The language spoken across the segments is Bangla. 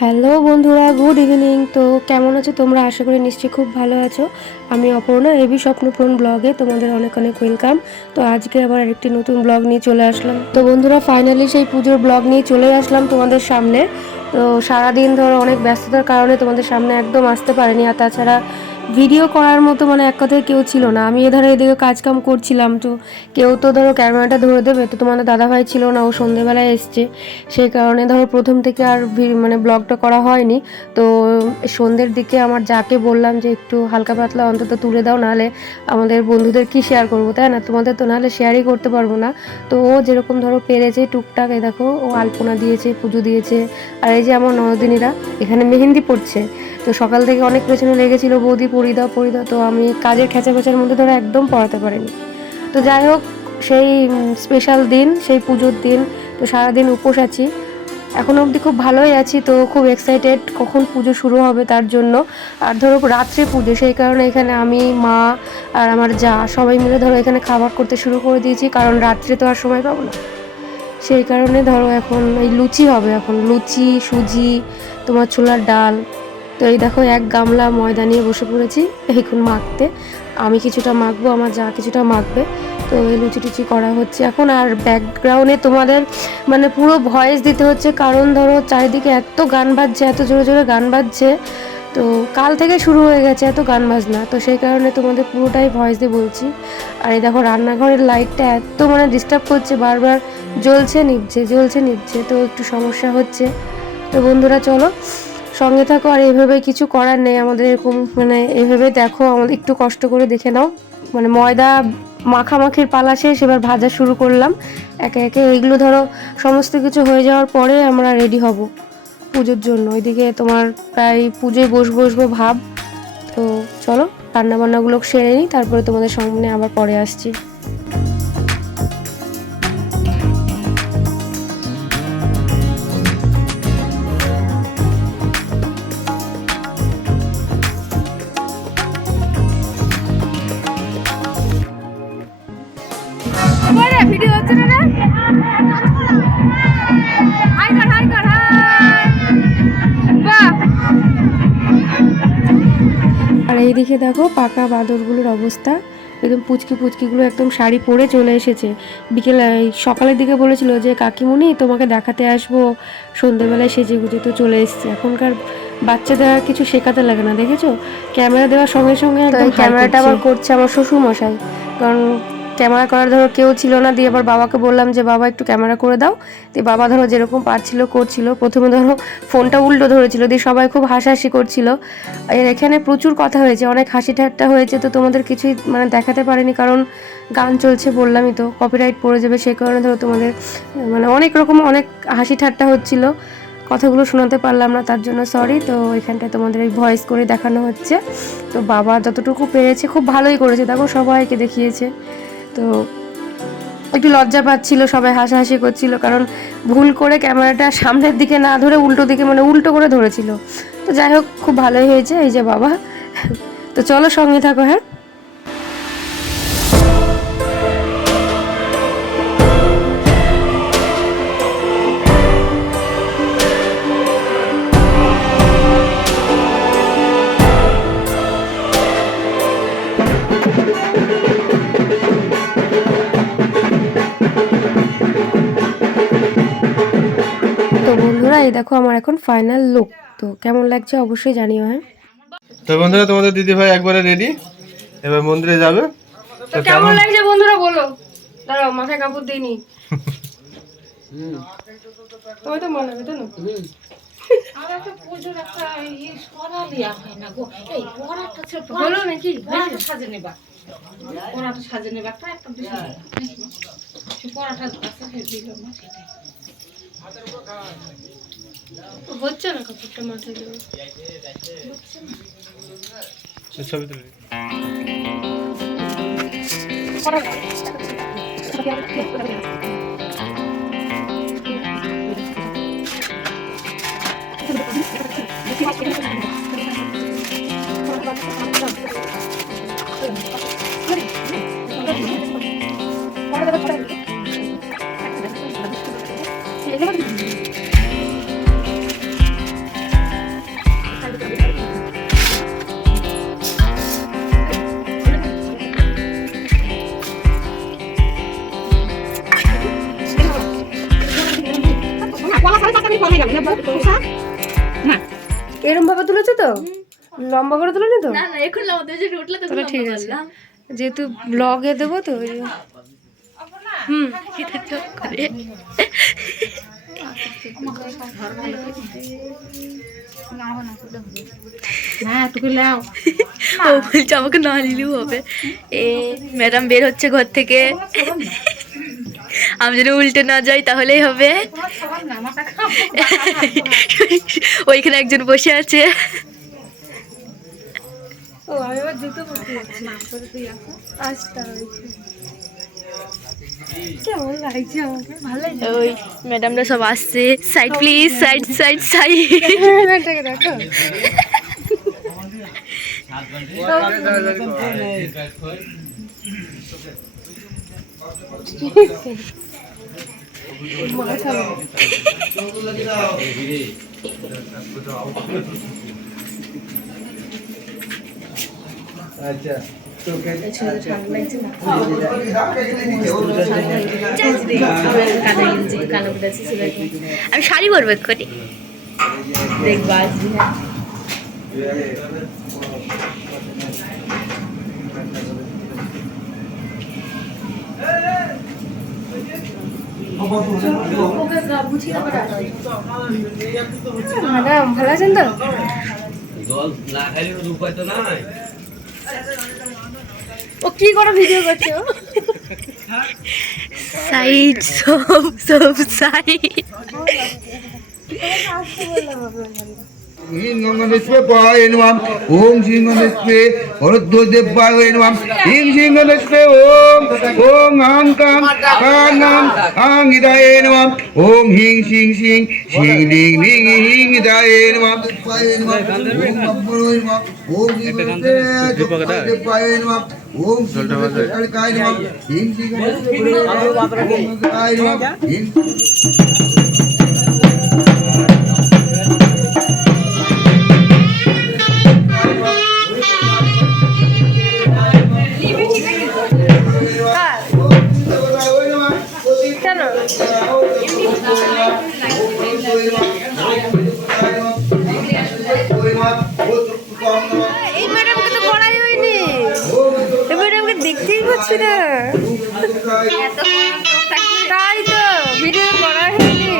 হ্যালো বন্ধুরা, গুড ইভিনিং। তো কেমন আছো তোমরা? আশা করি নিশ্চয়ই খুব ভালো আছো। আমি অপর্ণা, এবি স্বপ্নপূরণ ব্লগে তোমাদের অনেক অনেক ওয়েলকাম। তো আজকে আবার একটি নতুন ব্লগ নিয়ে চলে আসলাম। তো বন্ধুরা, ফাইনালি সেই পুজোর ব্লগ নিয়ে চলে আসলাম তোমাদের সামনে। তো সারাদিন ধরো অনেক ব্যস্ততার কারণে তোমাদের সামনে একদম আসতে পারিনি। আর তাছাড়া ভিডিও করার মতো এক কথায় কেউ ছিল না। আমি ধরো এদিকে কাজকাম করছিলাম, তো কেউ তো ধরো ক্যামেরাটা ধরে দেবে, তো তোমাদের দাদাভাই ছিল না, ও সন্ধেবেলায় এসছে। সেই কারণে ধরো প্রথম থেকে আর ব্লগটা করা হয়নি। তো সন্ধ্যের দিকে আমার যাকে বললাম যে একটু হালকা পাতলা অন্তত তুলে দাও, নাহলে আমাদের বন্ধুদের কি শেয়ার করবো, তাই না? তোমাদের তো নাহলে শেয়ারই করতে পারবো না। তো ও যেরকম ধরো পেরেছে টুকটাক, এই দেখো ও আলপনা দিয়েছে, পুজো দিয়েছে। আর এই যে আমার ননদিনীরা এখানে মেহেন্দি পড়ছে। তো সকাল থেকে অনেক পেছনে লেগেছিল, বৌদি পরিয়ে দাও পরিয়ে দাও, তো আমি কাজের খেঁচা পেঁচার মধ্যে ধরো একদম পড়াতে পারিনি। তো যাই হোক, সেই স্পেশাল দিন, সেই পুজোর দিন। তো সারাদিন উপোস আছি, এখনও অবধি খুব ভালোই আছি। তো খুব এক্সাইটেড কখন পুজো শুরু হবে তার জন্য। আর ধরো রাত্রে পুজো, সেই কারণে এখানে আমি, মা আর আমার যা সবাই মিলে ধরো এখানে খাবার করতে শুরু করে দিয়েছি, কারণ রাত্রে তো আর সময় পাবো না। সেই কারণে ধরো এখন এই লুচি হবে, এখন লুচি, সুজি, তোমার ছোলার ডাল। তো এই দেখো এক গামলা ময়দা নিয়ে বসে পড়েছি এখন মাখতে। আমি কিছুটা মাখবো, আমার যা কিছুটা মাখবে। তো এই লুচি টুচি করা হচ্ছে এখন। আর ব্যাকগ্রাউন্ডে তোমাদের পুরো ভয়েস দিতে হচ্ছে, কারণ ধরো চারিদিকে এত গান বাজছে, এত জোরে জোরে গান বাজছে। তো কাল থেকে শুরু হয়ে গেছে এত গান বাজনা, তো সেই কারণে তোমাদের পুরোটাই ভয়েস দিয়ে বলছি। আর এই দেখো রান্নাঘরের লাইটটা এত ডিস্টার্ব করছে, বারবার জ্বলছে নিভছে, জ্বলছে নিভছে, তো একটু সমস্যা হচ্ছে। তো বন্ধুরা চলো সঙ্গে থাকো। আর এইভাবে কিছু করার নেই আমাদের, এরকম এইভাবে দেখো, আমাদের একটু কষ্ট করে দেখে নাও। ময়দা মাখামাখির পালা শেষ, এবার ভাজা শুরু করলাম একে একে। এইগুলো ধরো সমস্ত কিছু হয়ে যাওয়ার পরে আমরা রেডি হব পুজোর জন্য। ওইদিকে তোমার প্রায় পুজোয় বসবো ভাব। তো চলো রান্নাবান্নাগুলো সেরে নিই, তারপরে তোমাদের সামনে আবার পরে আসছি। ভিডিও হচ্ছে না রে, হাই কর হাই কর হাই। বাহ! আর এইদিকে দেখো পাকা বাঁদরগুলোর অবস্থা, একদম পুচকি পুচকিগুলো একদম শাড়ি পরে চলে এসেছে। বিকেলে সকালের দিকে বলেছিল যে কাকিমুনি তোমাকে দেখাতে আসবো সন্ধ্যেবেলায় সেজে গুজে, তো চলে এসছে। এখনকার বাচ্চাদের আর কিছু শেখাতে লাগে না, দেখেছো? ক্যামেরা দেওয়ার সঙ্গে সঙ্গে একদম ক্যামেরাটা আবার করছে আমার শ্বশুর মশাই, কারণ ক্যামেরা করার ধরো কেউ ছিল না। দিয়ে আবার বাবাকে বললাম যে বাবা একটু ক্যামেরা করে দাও। দিয়ে বাবা ধরো যেরকম পারছিল করছিল। প্রথমে ধরো ফোনটা উল্টো ধরেছিল, দিয়ে সবাই খুব হাসাহাসি করছিল। এর এখানে প্রচুর কথা হয়েছে, অনেক হাসি ঠাট্টা হয়েছে। তো তোমাদের কিছুই দেখাতে পারিনি, কারণ গান চলছে, বললামই তো কপিরাইট পড়ে যাবে। সেই কারণে ধরো তোমাদের অনেক রকম অনেক হাসি ঠাট্টা হচ্ছিল, কথাগুলো শোনাতে পারলাম না, তার জন্য সরি। তো এখানটায় তোমাদের এই ভয়েস করে দেখানো হচ্ছে। তো বাবা যতটুকু পেরেছে খুব ভালোই করেছে, দেখো সবাইকে দেখিয়েছে। তো একটু লজ্জা পাচ্ছিল, সবাই হাসাহাসি করছিল, কারণ ভুল করে ক্যামেরাটা সামনের দিকে না ধরে উল্টো দিকে উল্টো করে ধরেছিল। তো যাই হোক খুব ভালোই হয়েছে। এই যে বাবা, তো চলো সঙ্গে থাকো। হ্যাঁ, তো বন্ধুরা এই দেখো আমার এখন ফাইনাল লুক। তো কেমন লাগছে অবশ্যই জানিও। হ্যাঁ, তো বন্ধুরা তোমাদের দিদি ভাই একবারে রেডি, এবার মন্দিরে যাবে। তো কেমন লাগছে বন্ধুরা বলো। দাঁড়াও মাথায় কাপড় দিইনি। তোমার তো মনে হবে তো না। হলো নাকি সাজে নেবা, পরাটা সাজে নেবা একটা পরাটা দিল না, সেটাই হচ্ছে না, কাপড়টা মাথায় দেবো। ছবি তুলে না এরম ভাবে তুলেছো তো, লম্বা করে তুলে নি তো? না না এখন লম্বা যে উঠলে তো তাহলে ঠিক আছে, যেহেতু ব্লগে দেবো তো ওই জন্য। হুম, এটা তো করে হ্যাঁ তোকে লাও ও বলছে আমাকে না নিলেও হবে। এ ম্যাডাম বের হচ্ছে ঘর থেকে, আমি যদি উল্টে না যাই তাহলেই হবে। ওইখানে একজন বসে আছে। ও আমি আবার জুতো পরতে যাচ্ছি। আচ্ছা, কেমন লাগছে আমাকে? ভালো লাগছে। ওই ম্যাডামরা সব আসছে। Side please, side side side. ম্যাডামটাকে দেখো। আচ্ছা আমি শাড়ি পরবো এক্ষুনি। দেখবা ম্যাডাম ভালো আছেন তো? জল না খাইলে উপায় তো নাই। ও কি করে ভিডিও করছে ও? সাইড সব সব side. Ing Gangandeswe Paya Namam Om Singandeswe Orudodevaya Namam Ing Singandeswe Om Angkam Kanam Angidaya Namam Om Hing Sing Sing Sing Ling Ling Hing Hidaya Namam Paya Namam Om Babburoy Namam Om Singandeswe Namam Om Singandeswe Kaya Namam Ing Singandeswe Om Kaya Namam Ing কেন? এই ম্যাডামকে তো করাই হয়নি, এই ম্যাডামকে দেখতেই পাচ্ছি না। তাই তো ভিডিও করা হয়নি।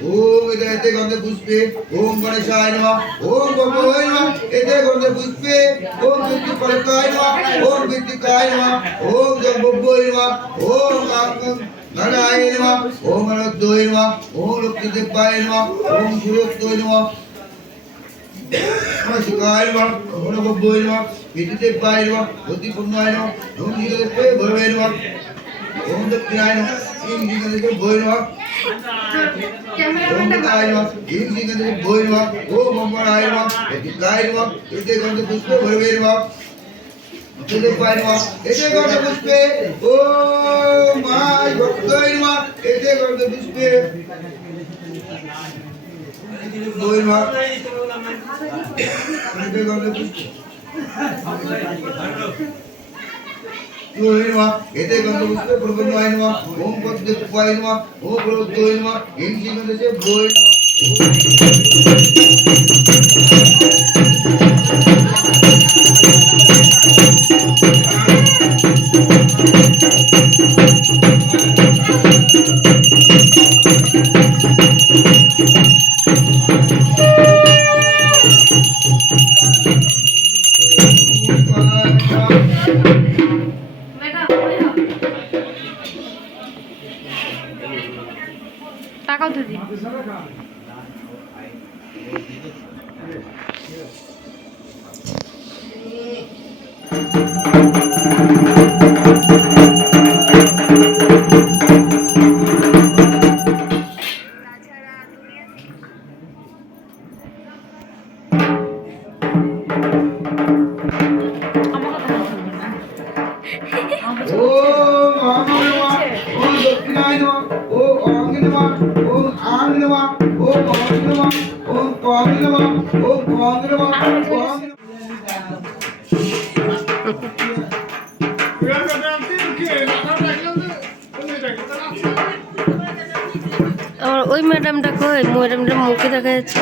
Om Ete Gandha Pushpe, Om Ganeshaya Namah, Om Bhagavaya Namah, Ete Gandha Pushpe, Om Vitti Parakaya Namah, Om Vitti Kaya Namah, Om Jambhavaya Namah, Om Akam Ganaya Namah, Om Aradhoya Namah, Om Lokitepaya Namah, Om Suryoktaya Namah, Om Shikaya Namah, Om Nabhavaya Namah, Vittitepaya Namah, Bhuti Purnaya Namah, Om Jigadape Bharvaya Namah, Om Dakhinaya Namah, Om Jigadape Bharvaya Namah, Om Kaya Namah, Om Jigadape Bharvaya Namah, Om Bhambaraya Namah, Ete Kaya Namah, Ete Gandha Pushpe Bharvaya Namah, Ete Kaya Namah, Ete Gandha Pushpe, Om Mai Bhaktaya Namah, Ete Gandha Pushpe Bharvaya Namah, Ete Gandha Pushpe Ete Gandha Pushpe Bharvaya Namah, Om Padmapaya Namah, Om Pravodaya Namah, Ing Singandeswe Bharvaya Namah. টাকাও তো দিই। ওম কং নমঃ ওম কং নমঃ কং আমার ওই ম্যাডামটা কই, ম্যাডামটার মুখে দেখা যাচ্ছে।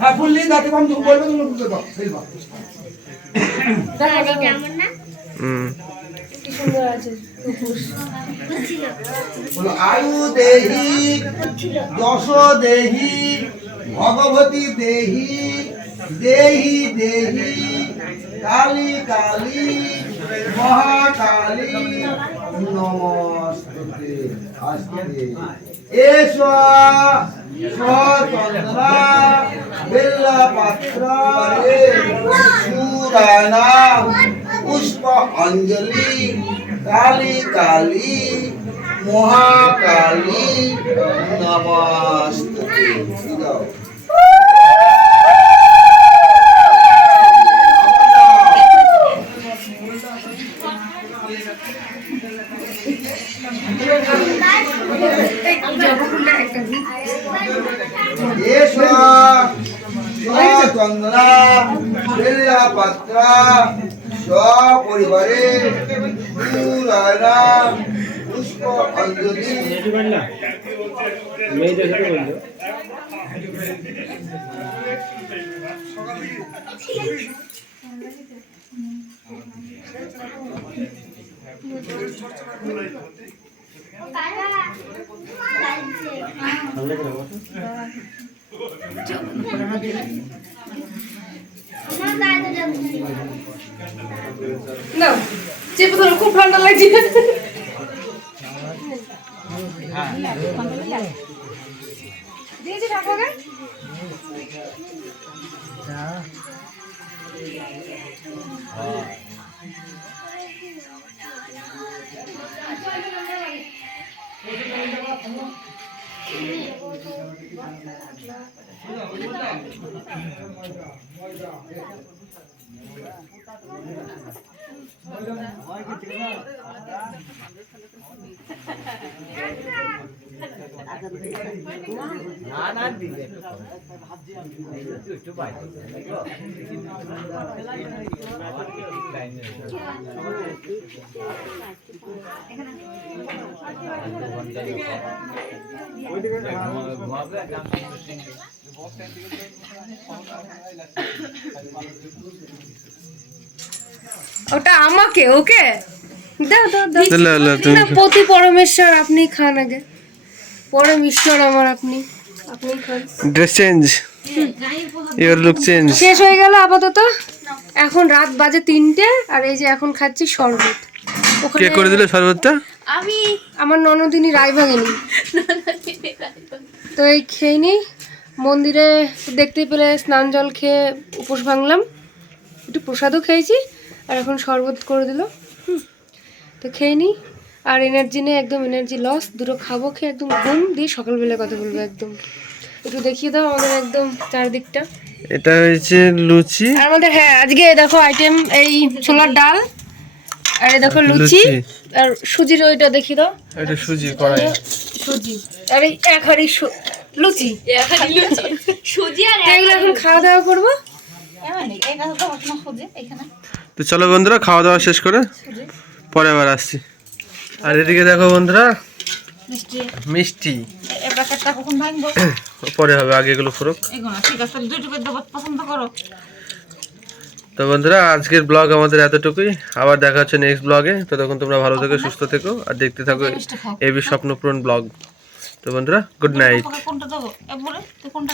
হ্যাঁ ফুললি দাঁতে কম তুমি বলবে তুমি বুঝতে দাও সেই বাপ কি সুন্দর আছে। বলো আয়ু দেহি যশ দেহি ভগবতী দেহি দেহি দেহি কালী কালী মহাকালী নমস্তে আস্তে এসো স্বতন্ত্রা বেল্লপত্র সুরানা পুষ্প অঞ্জলি কালী কালী মহাকালী নমস্তে দাও চন্দ্রা বেল্লপত্রা সপরিবারে পুরানা পুষ্প অঞ্জলি না চেপে ধরো, খুব ঠান্ডা লাগছে। দিয়েছি ঠাকুরকে। ওটা আমাকে, ওকে দাও দাও দাও। লা, লা, তুমি না, পতি পরমেশ্বর, আপনি খান আগে। পরমেশ্বর আমার, আপনি আপনি খান। Dress change, your look change. শেষ হয়ে গেল আপাতত। এখন রাত বাজে 3টে, আর এই যে এখন খাচ্ছি শরবত। কে ওখানে করে দিল শরবতটা? আমি আমার ননদিনী রায়ভাগিনী। তো এই খেয়ে নিই। মন্দিরে দেখতে পেলে স্নান জল খেয়ে উপোস ভাঙলাম, একটু প্রসাদও খেয়েছি, আর এখন শরবত করে দিল। তো খেয়ে নিই। আর এনার্জি নেই, একদম এনার্জি লস। দুটো খাবো, খেয়ে একদম ঘুম দিয়ে সকালবেলা কথা বলবো একদম। একটু দেখিয়ে দাও আমাদের একদম চারদিকটা। এটা হয়েছে লুচি। আর আমাদের, হ্যাঁ, আজকে দেখো আইটেম এই ছোলার ডাল, আর এই দেখো লুচি, আর সুজির ওইটা দেখিয়ে দাও। এটা সুজি কড়াই। সুজি আর এই এক হাঁড়ি লুচি। সুজি আর তো এগুলো এখন খাওয়া দাওয়া করবো। তো চলো বন্ধুরা, খাওয়া দাওয়া শেষ করে পরে আবার আসছি। আর এদিকে দেখো বন্ধুরা, মিষ্টি এই প্যাকেটটা কখন ভাঙবো? পরে হবে, আগে এগুলো ফুরুক। এগুলো ঠিক আছে, দুইটুকু দেবো, পছন্দ করো। তো বন্ধুরা, আজকের ব্লগ আমাদের এতটুকুই। আবার দেখা হচ্ছে নেক্সট ব্লগে। ততক্ষণ তোমরা ভালো থেকো, সুস্থ থেকো, আর দেখতে থাকো এবি স্বপ্নপূরণ ব্লগ। তো বন্ধুরা, গুড নাইট। কোনটা দেবো? বলে কোনটা